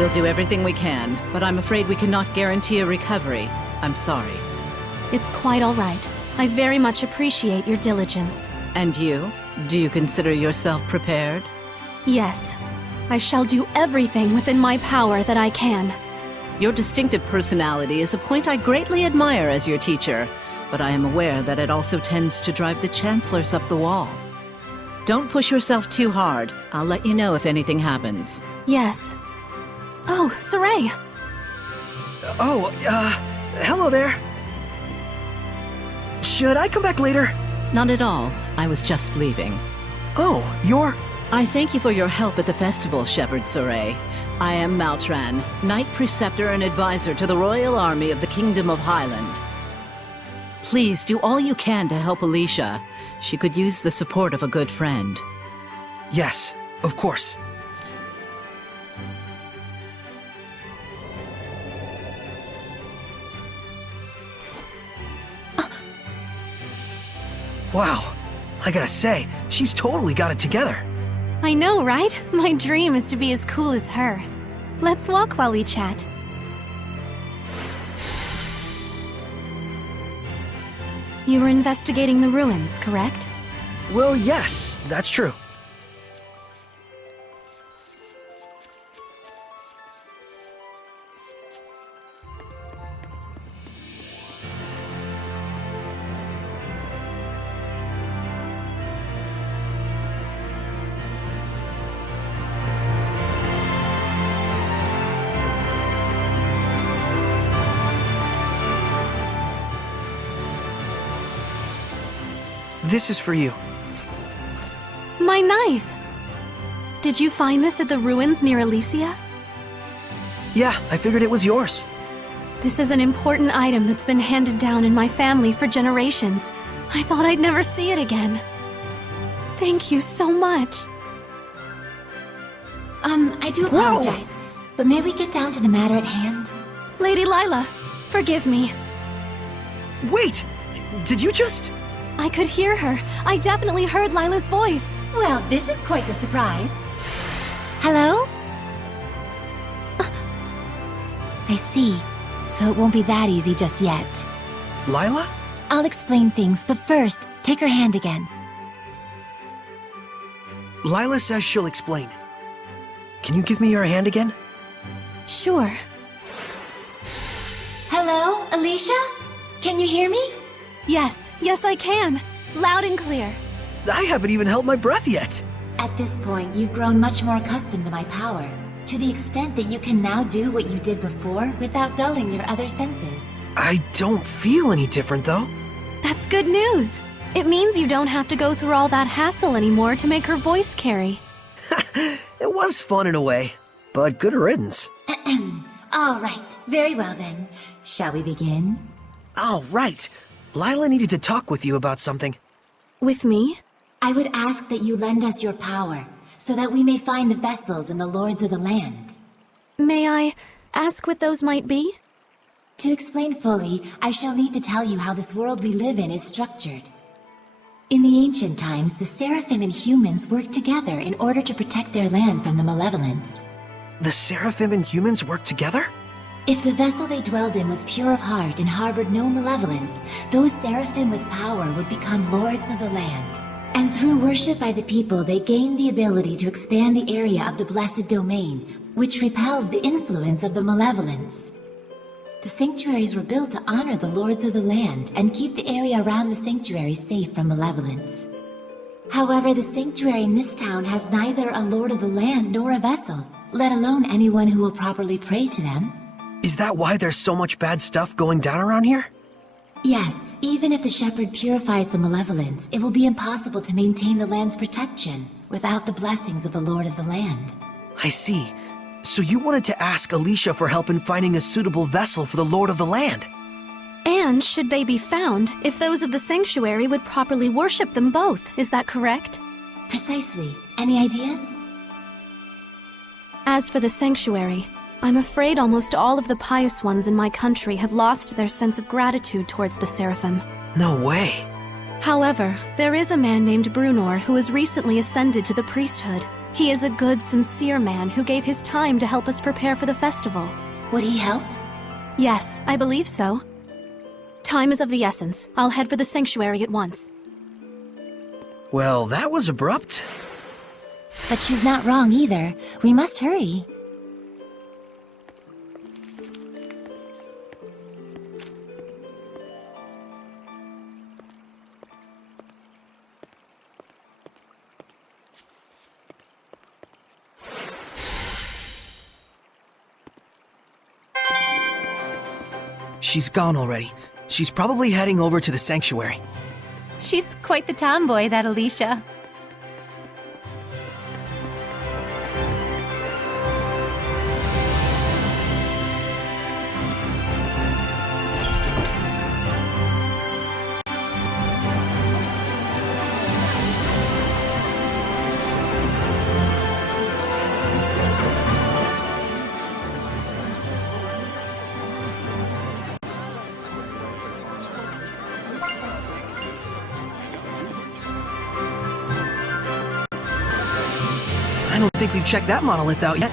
We'll do everything we can, but I'm afraid we cannot guarantee a recovery. I'm sorry. It's quite all right. I very much appreciate your diligence. And you? Do you consider yourself prepared? Yes. I shall do everything within my power that I can. Your distinctive personality is a point I greatly admire as your teacher, but I am aware that it also tends to drive the chancellors up the wall. Don't push yourself too hard. I'll let you know if anything happens. Yes. Oh, Saray! Hello there. Should I come back later? Not at all. I was just leaving. Oh, you're... I thank you for your help at the festival, Shepherd Saray. I am Maltran, Knight Preceptor and Advisor to the Royal Army of the Kingdom of Highland. Please do all you can to help Alicia. She could use the support of a good friend. Yes, of course. Wow, I gotta say, she's totally got it together. I know, right? My dream is to be as cool as her. Let's walk while we chat. You were investigating the ruins, correct? Well, yes, that's true. This is for you. My knife! Did you find this at the ruins near Elysia? Yeah, I figured it was yours. This is an important item that's been handed down in my family for generations. I thought I'd never see it again. Thank you so much. I do apologize, but may we get down to the matter at hand? Lady Lila, forgive me. Wait! Did you just... I could hear her. I definitely heard Lila's voice. Well, this is quite the surprise. Hello? I see. So it won't be that easy just yet. Lila? I'll explain things, but first, take her hand again. Lila says she'll explain. Can you give me your hand again? Sure. Hello, Alicia? Can you hear me? Yes, I can. Loud and clear. I haven't even held my breath yet. At this point, you've grown much more accustomed to my power, to the extent that you can now do what you did before without dulling your other senses. I don't feel any different, though. That's good news. It means you don't have to go through all that hassle anymore to make her voice carry. It was fun in a way, but good riddance. All right, very well then. Shall we begin? Oh, right. Lila needed to talk with you about something. With me? I would ask that you lend us your power, so that we may find the vessels and the lords of the land. May I ask what those might be? To explain fully, I shall need to tell you how this world we live in is structured. In the ancient times, the Seraphim and humans worked together in order to protect their land from the malevolence. The Seraphim and humans work together? If the vessel they dwelled in was pure of heart and harbored no malevolence, those Seraphim with power would become lords of the land. And through worship by the people, they gained the ability to expand the area of the Blessed Domain, which repels the influence of the malevolence. The sanctuaries were built to honor the lords of the land and keep the area around the sanctuary safe from malevolence. However, the sanctuary in this town has neither a lord of the land nor a vessel, let alone anyone who will properly pray to them. Is that why there's so much bad stuff going down around here? Yes, even if the shepherd purifies the malevolence, it will be impossible to maintain the land's protection without the blessings of the Lord of the Land. I see. So you wanted to ask Alicia for help in finding a suitable vessel for the Lord of the Land. And should they be found, if those of the sanctuary would properly worship them both, is that correct? Precisely. Any ideas? As for the sanctuary, I'm afraid almost all of the pious ones in my country have lost their sense of gratitude towards the Seraphim. No way. However, there is a man named Brunor who has recently ascended to the priesthood. He is a good, sincere man who gave his time to help us prepare for the festival. Would he help? Yes, I believe so. Time is of the essence. I'll head for the sanctuary at once. Well, that was abrupt. But she's not wrong either. We must hurry. She's gone already. She's probably heading over to the sanctuary. She's quite the tomboy, that Alicia. I don't think we've checked that monolith out yet.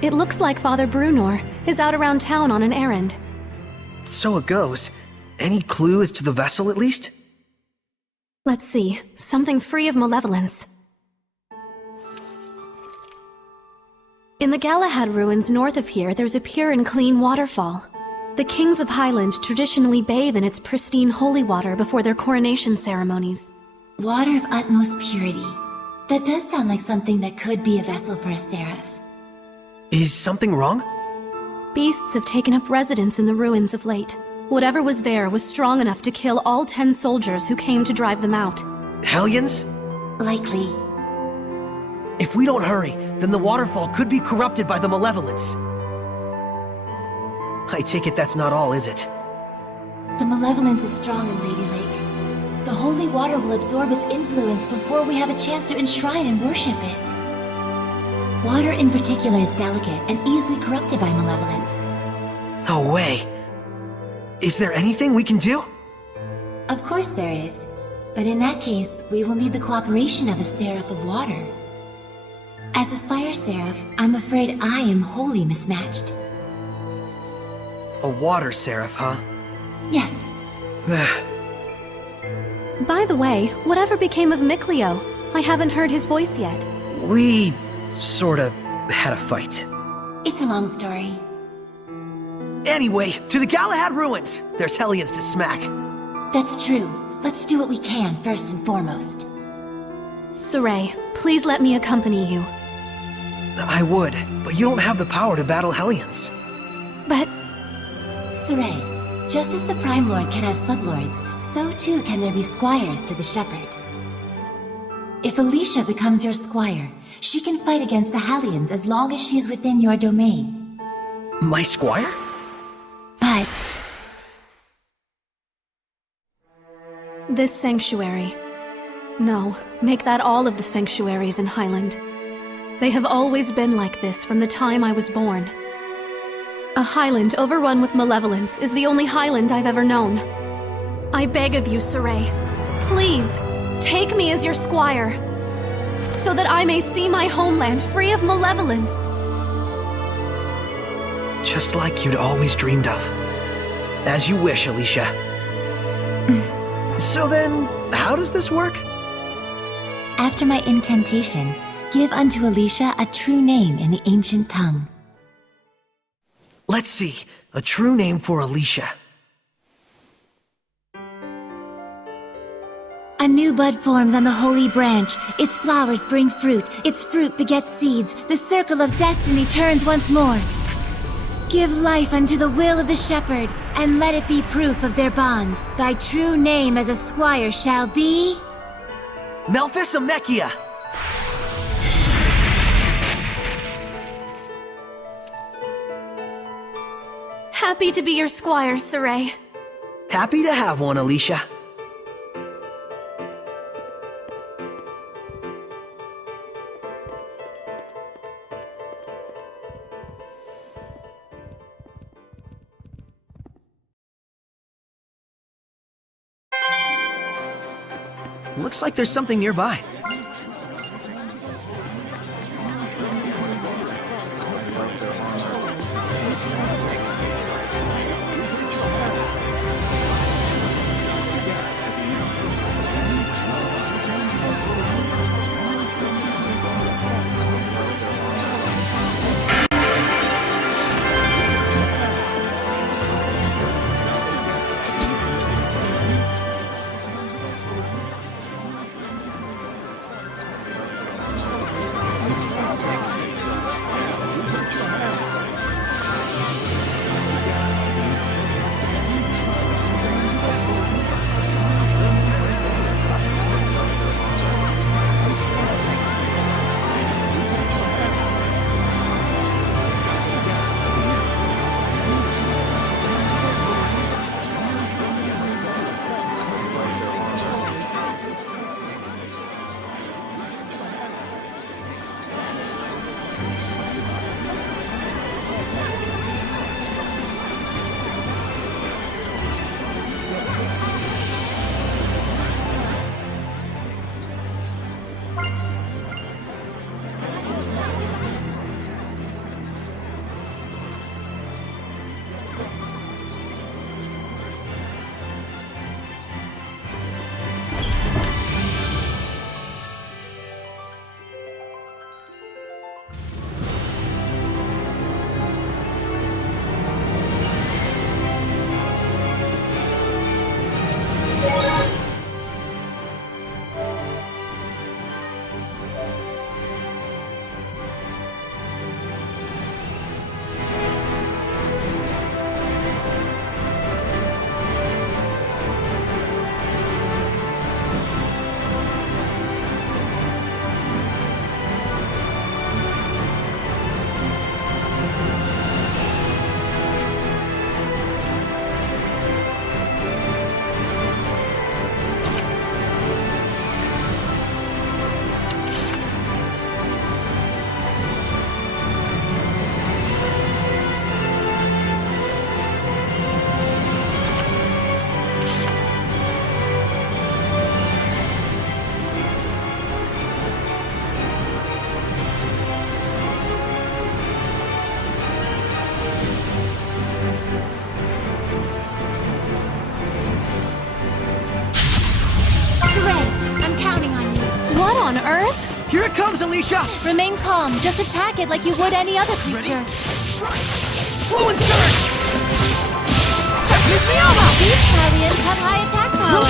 It looks like Father Brunor is out around town on an errand. So it goes. Any clue as to the vessel, at least? Let's see, something free of malevolence. In the Galahad ruins north of here, there's a pure and clean waterfall. The kings of Highland traditionally bathe in its pristine holy water before their coronation ceremonies. Water of utmost purity. That does sound like something that could be a vessel for a seraph. Is something wrong? Beasts have taken up residence in the ruins of late. Whatever was there was strong enough to kill all 10 soldiers who came to drive them out. Hellions? Likely. If we don't hurry, then the waterfall could be corrupted by the malevolence. I take it that's not all, is it? The malevolence is strong in Lady Lake. The holy water will absorb its influence before we have a chance to enshrine and worship it. Water in particular is delicate and easily corrupted by malevolence. No way. Is there anything we can do? Of course there is. But in that case, we will need the cooperation of a seraph of water. As a fire seraph, I'm afraid I am wholly mismatched. A water seraph, huh? Yes. By the way, whatever became of Mikleo? I haven't heard his voice yet. We sorta had a fight. It's a long story. Anyway, to the Galahad ruins! There's hellions to smack. That's true. Let's do what we can first and foremost. Saray, please let me accompany you. I would, but you don't have the power to battle hellions. But Saray, just as the Prime Lord can have sublords, so too can there be squires to the Shepherd. If Alicia becomes your squire, she can fight against the Hellions as long as she is within your domain. My squire? But this sanctuary. No, make that all of the sanctuaries in Highland. They have always been like this from the time I was born. A Highland overrun with malevolence is the only Highland I've ever known. I beg of you, Saray, please, take me as your squire, so that I may see my homeland free of malevolence. Just like you'd always dreamed of. As you wish, Alicia. So then, how does this work? after my incantation, give unto Alicia a true name in the ancient tongue. Let's see. A true name for Alicia. A new bud forms on the holy branch. Its flowers bring fruit. Its fruit begets seeds. The circle of destiny turns once more. Give life unto the will of the shepherd, and let it be proof of their bond. Thy true name as a squire shall be... Melphisamechia! Happy to be your squire, Saray. Happy to have one, Alicia. Looks like there's something nearby. On Earth? Here it comes, Alicia! Remain calm. Just attack it like you would any other creature. Fluent surge! Miss Mioma! These Italians have high attack power.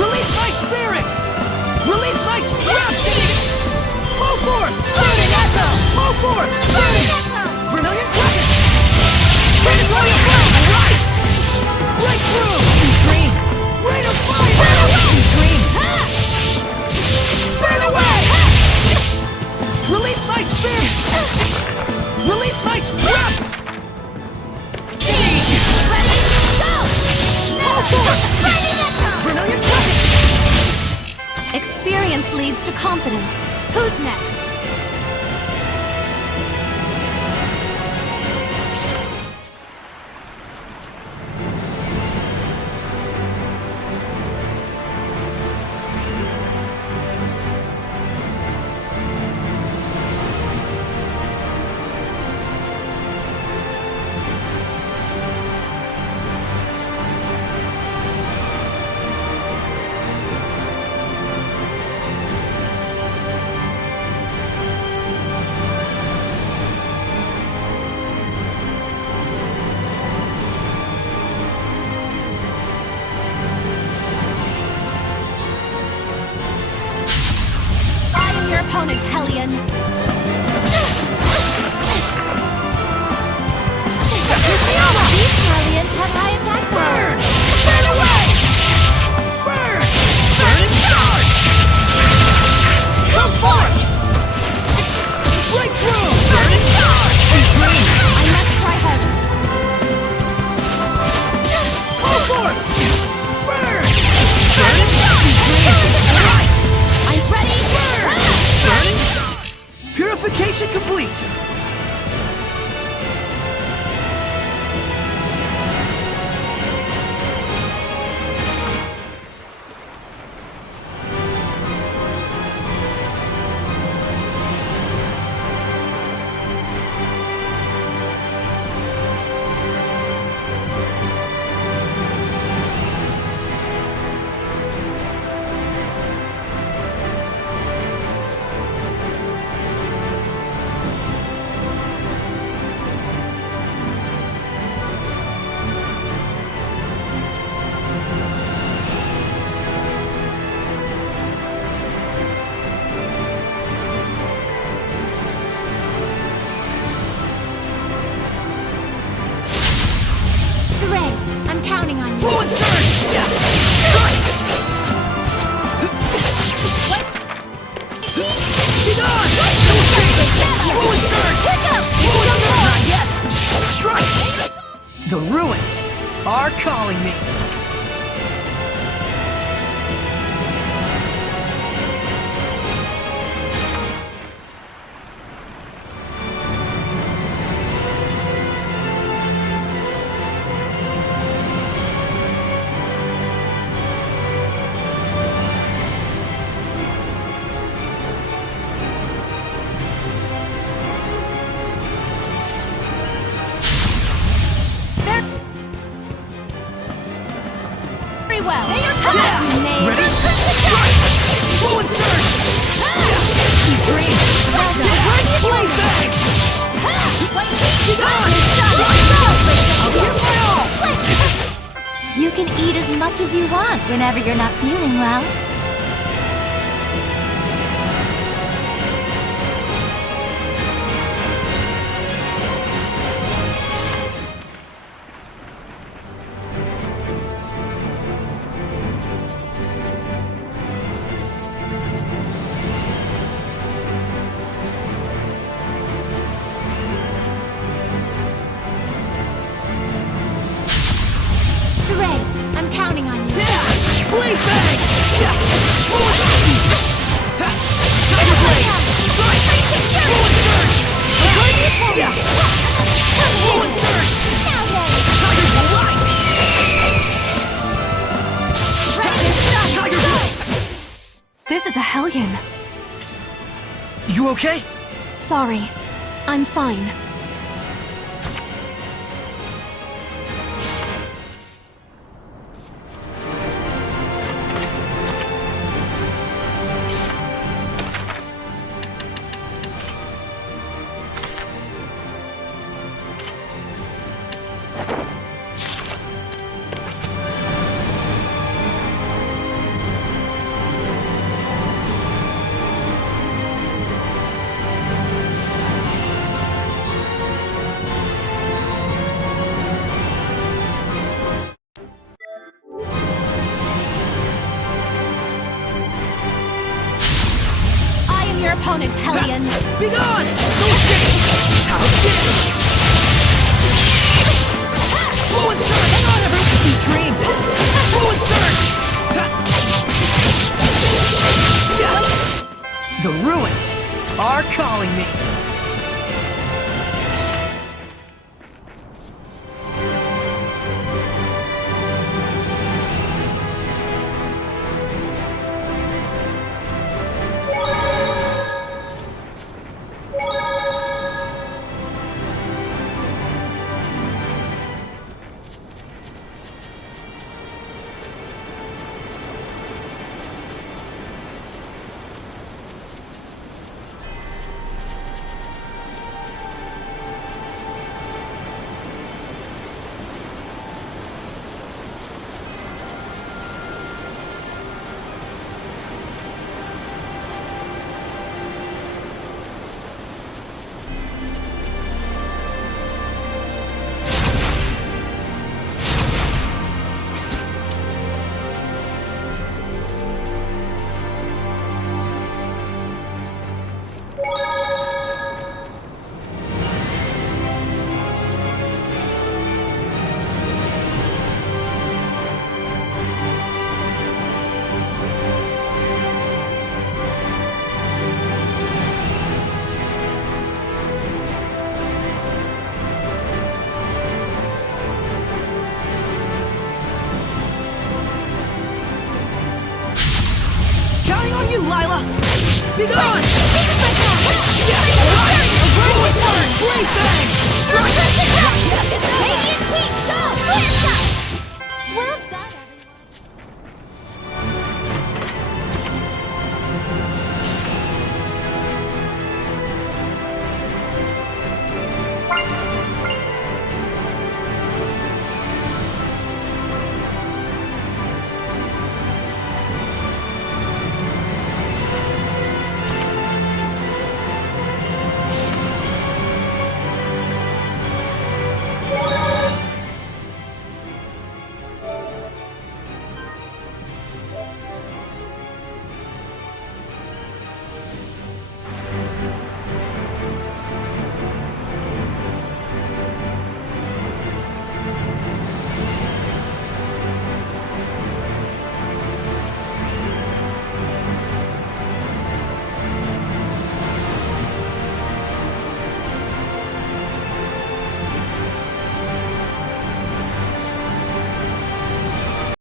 Release my spirit! Release my spirit! Flow forth! Burning echo! Flow forth! Burning echo! Vermilion presence! Predatory blow! Right! Breakthrough! Sweet dreams! Rain of fire! Sweet dreams! Burn away! Release my spirit! Release my spirit! Fall forth! Vermilion presence! Experience leads to confidence. Who's next? Opponent, Hellion. Fluid surge! Strike! Get on! No escape! Fluid surge! Fluid surge! Not yet! Strike! The ruins are calling me. Very well. Ready? Strike! Fluid surge! Sweet dreams! Blade bang! Get on! I'll give my all! You can eat as much as you want whenever you're not feeling well. Ray, I'm counting on you. Blade bang! Fluid surge! Tiger blade! Strike! Fluid surge! Fluid surge! Tiger light! Tiger blade! This is a hellion. You okay? Sorry. I'm fine. Your opponent, Hellion. Be gone! No escape! How's this? Fluid surge! Hang on, everyone! Sweet dreams! Fluid surge! The ruins are calling me. Lila! Be gone! Blade bang! Strike!